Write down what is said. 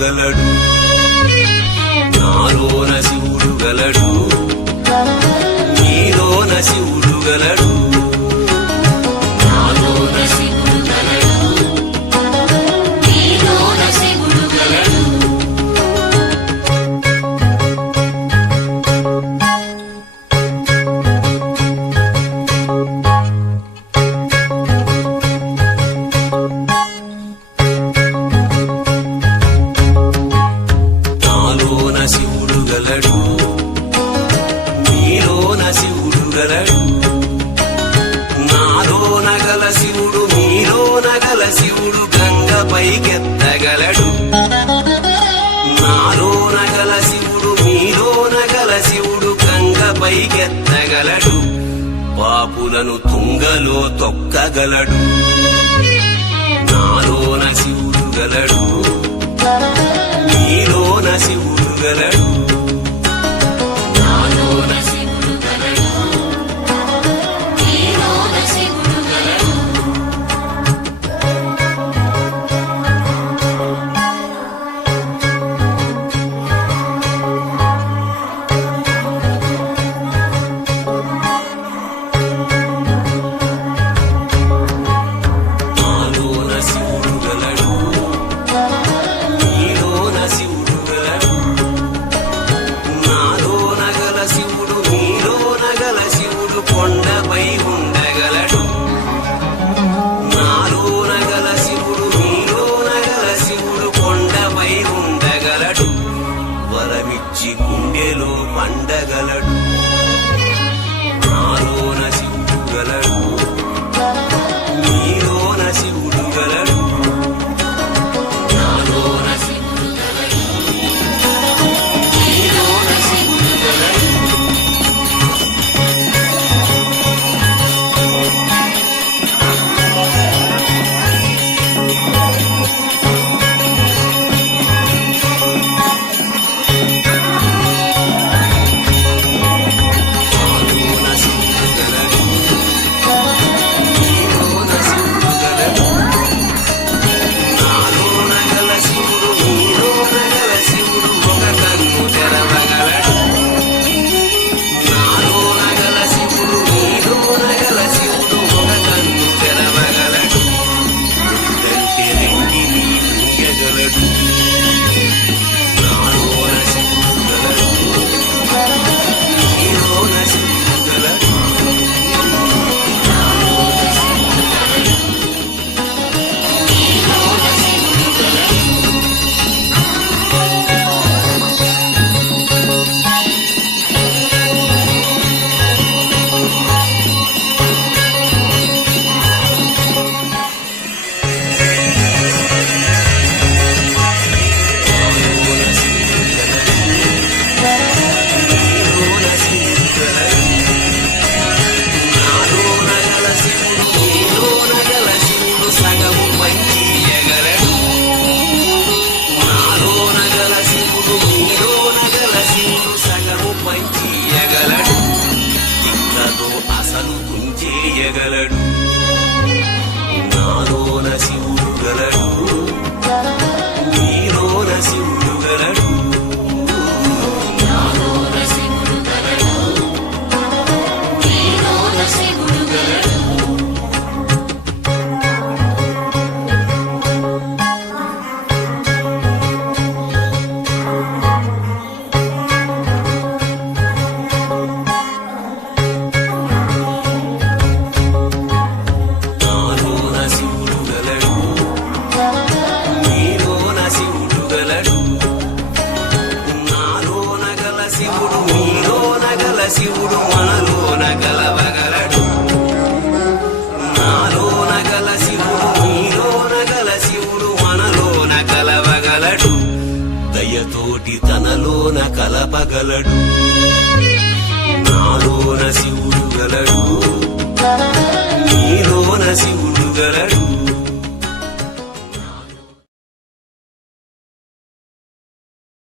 గలడు. నాలోన శివుడు గలడు. చూడరడు నాలో నగల శివుడు నీలో నగల శివుడు గంగపైకెత్తగలడు నాలో నగల శివుడు నీలో నగల శివుడు గంగపైకెత్తగలడు పాపులను తుంగలో తొక్కగలడు. నాలోన శివుడు గలడు. నీలోన శివుడు గలడు. color శివుడు మనలోన గలవగలడు. నాలోన గల శివుడు నీలోన గల శివుడు మనలోన కలవగలడు దయతోటి తనలోన కలపగలడు. నాలోన శివుడు గలడు.